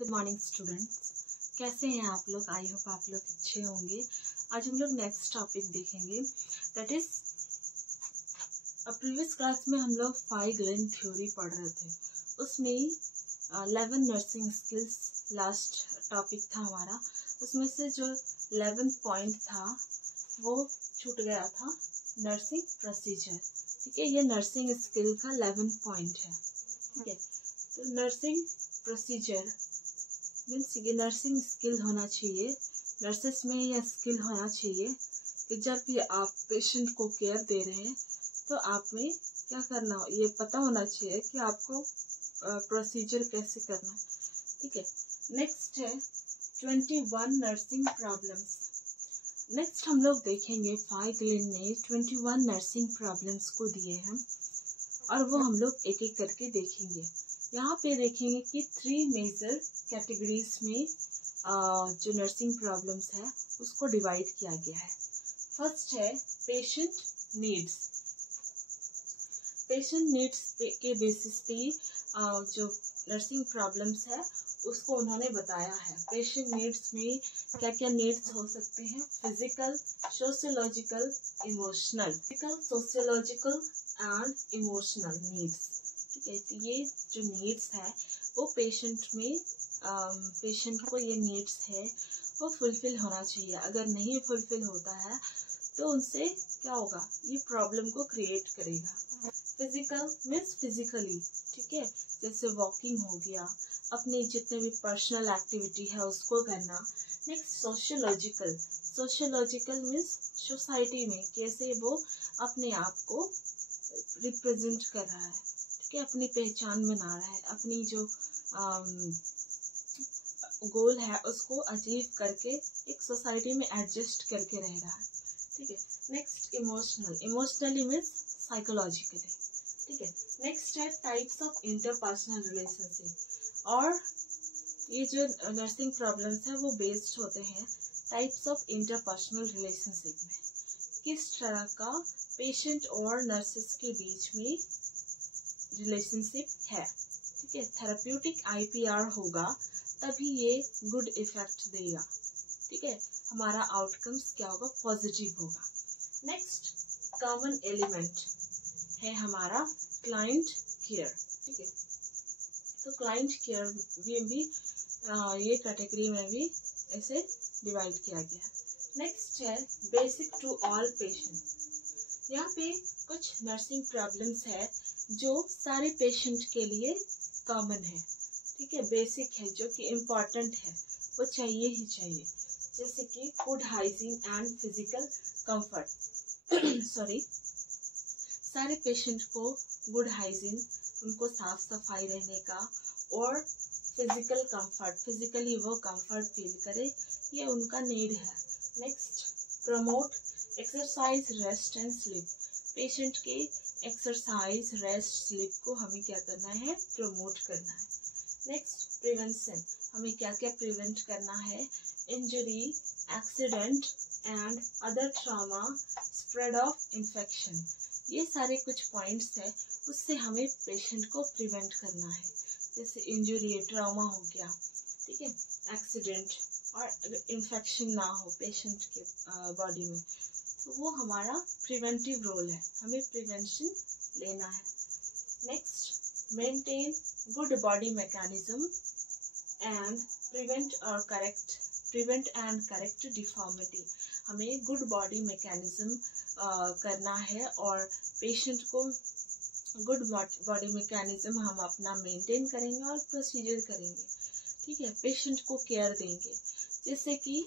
Good morning students, कैसे हैं आप लोग। आई होप आप लोग अच्छे होंगे। आज हम लोग नेक्स्ट टॉपिक देखेंगे, दैट इज प्रीवियस क्लास में हम लोग 5 ग्लेन थ्योरी पढ़ रहे थे। उसमें 11 नर्सिंग स्किल्स लास्ट टॉपिक था हमारा। उसमें से जो 11 पॉइंट था वो छूट गया था, नर्सिंग प्रोसीजर। ठीक है, ये नर्सिंग स्किल का 11 पॉइंट है। ठीक है, तो नर्सिंग प्रोसीजर मीन्स ये नर्सिंग स्किल होना चाहिए, नर्सेस में यह स्किल होना चाहिए कि जब भी आप पेशेंट को केयर दे रहे हैं तो आप में क्या करना हो, ये पता होना चाहिए कि आपको प्रोसीजर कैसे करना है। ठीक है, नेक्स्ट है 21 नर्सिंग प्रॉब्लम्स। नेक्स्ट हम लोग देखेंगे 5 ग्लेन ने 21 नर्सिंग प्रॉब्लम्स को दिए हैं और वो हम लोग एक एक करके देखेंगे। यहाँ पे देखेंगे कि 3 मेजर कैटेगरीज में जो नर्सिंग प्रॉब्लम्स है उसको डिवाइड किया गया है। फर्स्ट है पेशेंट नीड्स। पेशेंट नीड्स के बेसिस पे जो नर्सिंग प्रॉब्लम्स है उसको उन्होंने बताया है। पेशेंट नीड्स में क्या क्या नीड्स हो सकते हैं, physical, sociological, emotional. Physical, sociological and emotional needs. ठीक है, तो ये जो नीड्स है वो पेशेंट में पेशेंट को ये नीड्स है वो फुलफिल होना चाहिए। अगर नहीं फुलफिल होता है तो उनसे क्या होगा, ये प्रॉब्लम को क्रिएट करेगा। फिजिकल मीन्स फिजिकली, ठीक है, जैसे वॉकिंग हो गया, अपने जितने भी पर्सनल एक्टिविटी है उसको करना। Next sociological. Sociological means society में कैसे वो अपने आप को रिप्रेजेंट कर रहा है, ठीक है, अपनी पहचान बना रहा है, अपनी जो गोल है उसको अचीव करके एक सोसाइटी में एडजस्ट करके रह रहा है। ठीक है, next emotional. Emotionally means psychologically. ठीक है, नेक्स्ट है टाइप्स ऑफ इंटरपर्सनल रिलेशनशिप। और ये जो नर्सिंग प्रॉब्लम्स है वो बेस्ड होते हैं टाइप्स ऑफ इंटरपर्सनल रिलेशनशिप में, किस तरह का पेशेंट और नर्सेस के बीच में रिलेशनशिप है। ठीक है, थेरेप्यूटिक IPR होगा तभी ये गुड इफेक्ट देगा। ठीक है, हमारा आउटकम्स क्या होगा, पॉजिटिव होगा। नेक्स्ट कॉमन एलिमेंट है हमारा क्लाइंट केयर। ठीक है, तो क्लाइंट केयर भी ये कैटेगरी में भी ऐसे डिवाइड किया गया है। नेक्स्ट है बेसिक टू ऑल पेशेंट। यहाँ पे कुछ नर्सिंग प्रॉब्लम्स है जो सारे पेशेंट के लिए कॉमन है। ठीक है, बेसिक है, जो कि इम्पोर्टेंट है, वो चाहिए ही चाहिए, जैसे कि food hygiene and physical comfort. Sorry, सारे पेशेंट को गुड हाइजीन, उनको साफ सफाई रहने का, और फिजिकल कंफर्ट, फिजिकली वो कंफर्ट फील करे, ये उनका नीड है। Next promote exercise, rest and sleep. Patient के एक्सरसाइज, रेस्ट, स्लीप को हमें क्या करना है, प्रमोट करना है। नेक्स्ट प्रिवेंशन, हमें क्या क्या प्रिवेंट करना है, injury, accident and other trauma, spread of infection. ये सारे कुछ पॉइंट्स है, उससे हमें पेशेंट को प्रिवेंट करना है, जैसे इंजरी, ट्रॉमा हो गया, ठीक है, एक्सीडेंट, और इन्फेक्शन ना हो पेशेंट के बॉडी में, तो वो हमारा प्रिवेंटिव रोल है, हमें प्रिवेंशन लेना है। Next maintain good body mechanism and prevent and correct deformity. हमें गुड बॉडी मैकेनिज्म करना है और पेशेंट को गुड बॉडी मैकेनिज्म हम अपना मेंटेन करेंगे और प्रोसीजर करेंगे। ठीक है, पेशेंट को केयर देंगे जिससे कि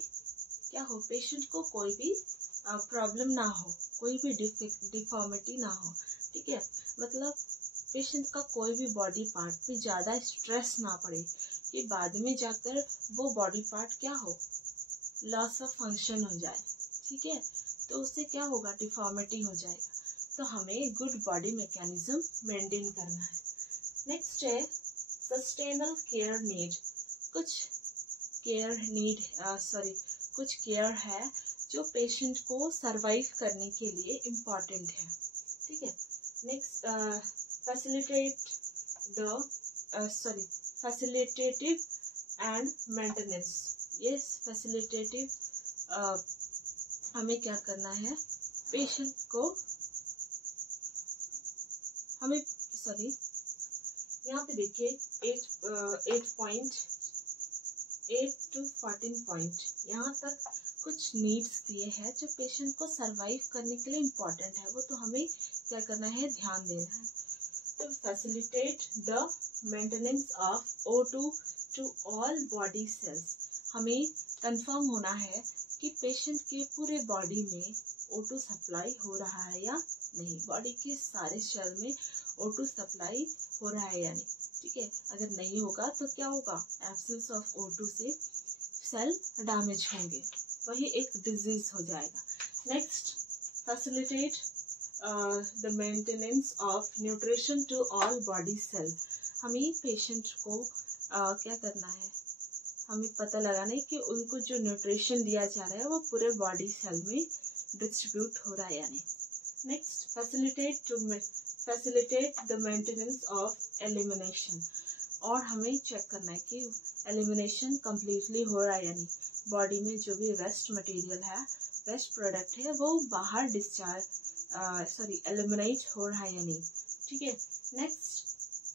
क्या हो, पेशेंट को कोई भी प्रॉब्लम ना हो, कोई भी डिफॉर्मिटी ना हो। ठीक है, मतलब पेशेंट का कोई भी बॉडी पार्ट पे ज़्यादा स्ट्रेस ना पड़े कि बाद में जाकर वो बॉडी पार्ट क्या हो, लॉस ऑफ फंक्शन हो जाए। ठीक है, तो उससे क्या होगा, डिफॉर्मिटी हो जाएगा। तो हमें गुड बॉडी मैकेनिज्म मेंटेन करना है। नेक्स्ट है सस्टेनेबल केयर नीड। कुछ केयर है जो पेशेंट को सरवाइव करने के लिए इम्पॉर्टेंट है। ठीक है, नेक्स्ट फैसिलिटेटिव एंड मेंटेनेंस। ये फैसिलिटेटिव हमें क्या करना है, पेशेंट को हमें यहाँ पे देखिए 8 to 14 पॉइंट यहाँ तक कुछ नीड्स दिए हैं जो पेशेंट को सरवाइव करने के लिए इम्पोर्टेंट है, वो तो हमें क्या करना है, ध्यान देना है। तो facilitate the maintenance of O2 to all body cells. हमें कंफर्म होना है कि पेशेंट के पूरे बॉडी में O2 सप्लाई हो रहा है या नहीं, बॉडी के सारे सेल में O2 सप्लाई हो रहा है या नहीं, ठीक है। अगर नहीं होगा तो क्या होगा, एब्सेंस ऑफ O2 से सेल डैमेज होंगे, वही एक डिजीज हो जाएगा। Next, facilitate the maintenance of nutrition to all body cell. हमें पेशेंट को क्या करना है, हमें पता लगाना है कि उनको जो न्यूट्रिशन दिया जा रहा है वो पूरे बॉडी सेल में डिस्ट्रीब्यूट हो रहा है या नहीं। Next, facilitate the maintenance of elimination. और हमें चेक करना है कि एलिमिनेशन कम्प्लीटली हो रहा है या नहीं, बॉडी में जो भी वेस्ट मटेरियल है, वेस्ट प्रोडक्ट है, वो बाहर एलिमिनेट हो रहा है या नहीं, ठीक है। Next,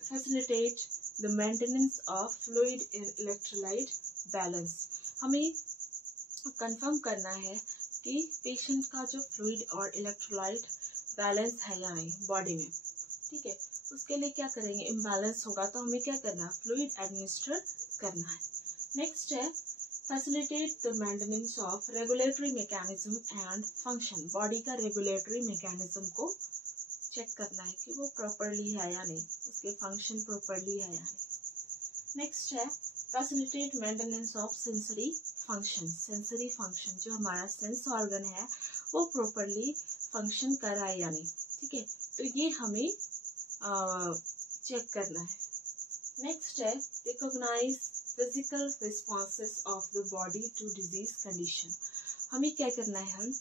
facilitate the maintenance of fluid and electrolyte balance. हमें कंफर्म करना है कि पेशेंट का जो फ्लूइड और इलेक्ट्रोलाइट बैलेंस है या नहीं बॉडी में, ठीक है। उसके लिए क्या करेंगे, इम्बैलेंस होगा तो हमें क्या करना है, फ्लूइड एडमिनिस्टर करना है। नेक्स्ट है facilitate the maintenance of regulatory mechanism and function. Body का रेगुलेटरी मैकेनिज्म को चेक करना है कि वो प्रॉपरली है या नहीं, उसके फंक्शन प्रॉपरली है या नहीं। नेक्स्ट है facilitate maintenance of sensory function. Sensory function, जो हमारा सेंस ऑर्गन है वो प्रॉपरली फंक्शन कर रहा है या नहीं, ठीक है। तो ये हमें चेक करना है। नेक्स्ट है recognise physical responses of the body to disease condition. हमें क्या करना है, हम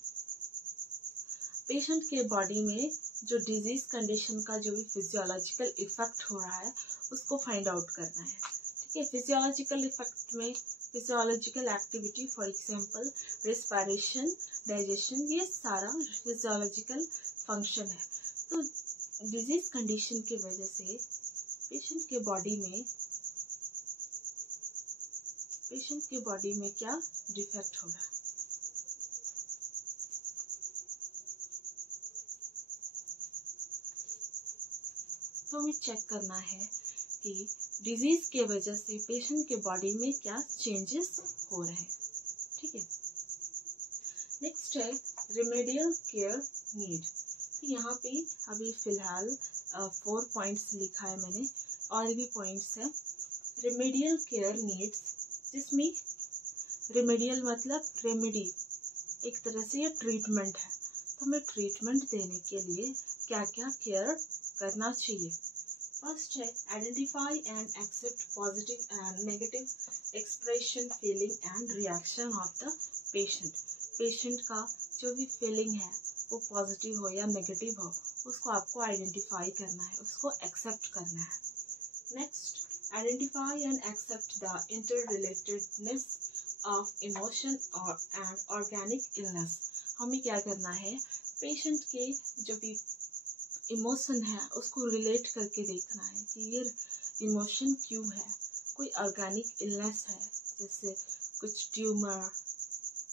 पेशेंट के बॉडी में जो डिजीज कंडीशन का जो भी फिजियोलॉजिकल इफेक्ट हो रहा है उसको फाइंड आउट करना है, ठीक है। फिजियोलॉजिकल इफेक्ट में physiological activity, for example respiration, digestion, ये सारा फिजियोलॉजिकल फंक्शन है। तो डिजीज कंडीशन की वजह से पेशेंट के बॉडी में क्या डिफेक्ट हो रहा है। तो हमें चेक करना है कि डिजीज के वजह से पेशेंट के बॉडी में क्या चेंजेस हो रहे हैं, ठीक है। नेक्स्ट है रेमेडियल केयर नीड। तो यहाँ पे अभी फिलहाल 4 पॉइंट्स लिखा है मैंने, और भी पॉइंट्स है। रेमेडियल केयर नीड्स, जिसमें रेमेडियल मतलब रेमेडी, एक तरह से ये ट्रीटमेंट है। तो हमें ट्रीटमेंट देने के लिए क्या क्या केयर करना चाहिए। फर्स्ट है identify and accept positive and negative expression, feeling and reaction of the patient. Patient का जो भी फीलिंग है वो पॉजिटिव हो या नेगेटिव हो, उसको आपको आइडेंटिफाई करना है, उसको एक्सेप्ट करना है। Next, identify and accept the interrelatedness of emotion and organic illness. हमें क्या करना है, पेशेंट के जो भी इमोशन है उसको रिलेट करके देखना है कि ये इमोशन क्यों है। कोई ऑर्गेनिक इलनेस है, जैसे कुछ ट्यूमर,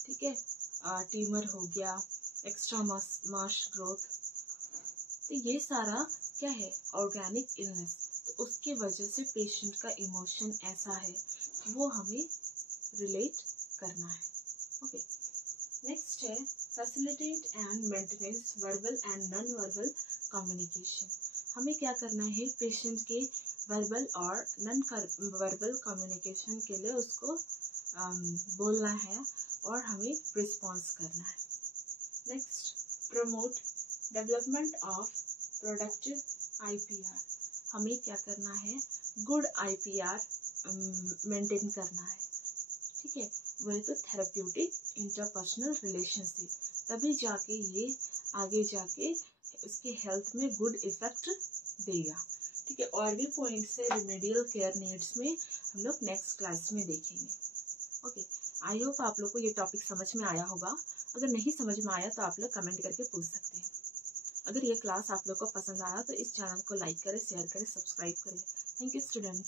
ठीक है, ट्यूमर हो गया, एक्स्ट्रा मास ग्रोथ, तो ये सारा क्या है, ऑर्गेनिक इलनेस। तो उसके वजह से पेशेंट का इमोशन ऐसा है, वो हमें रिलेट करना है। ओके, नेक्स्ट है facilitate and maintenance verbal and non verbal communication. हमें क्या करना है, पेशेंट के वर्बल और नॉन वर्बल कम्युनिकेशन के लिए उसको बोलना है और हमें रिस्पॉन्स करना है। Next, promote development of productive IPR। हमें क्या करना है, गुड IPR मेंटेन करना है, ठीक है। वही तो थेरेप्यूटिक इंटरपर्सनल रिलेशनशिप, तभी जाके ये आगे जाके उसके हेल्थ में गुड इफेक्ट देगा। ठीक है, और भी पॉइंट्स है रिमेडियल केयर नीड्स में, हम लोग नेक्स्ट क्लास में देखेंगे। ओके, आई होप आप लोग को ये टॉपिक समझ में आया होगा। अगर नहीं समझ में आया तो आप लोग कमेंट करके पूछ सकते हैं। अगर ये क्लास आप लोग को पसंद आया तो इस चैनल को लाइक करें, शेयर करें, सब्सक्राइब करें। Thank you student.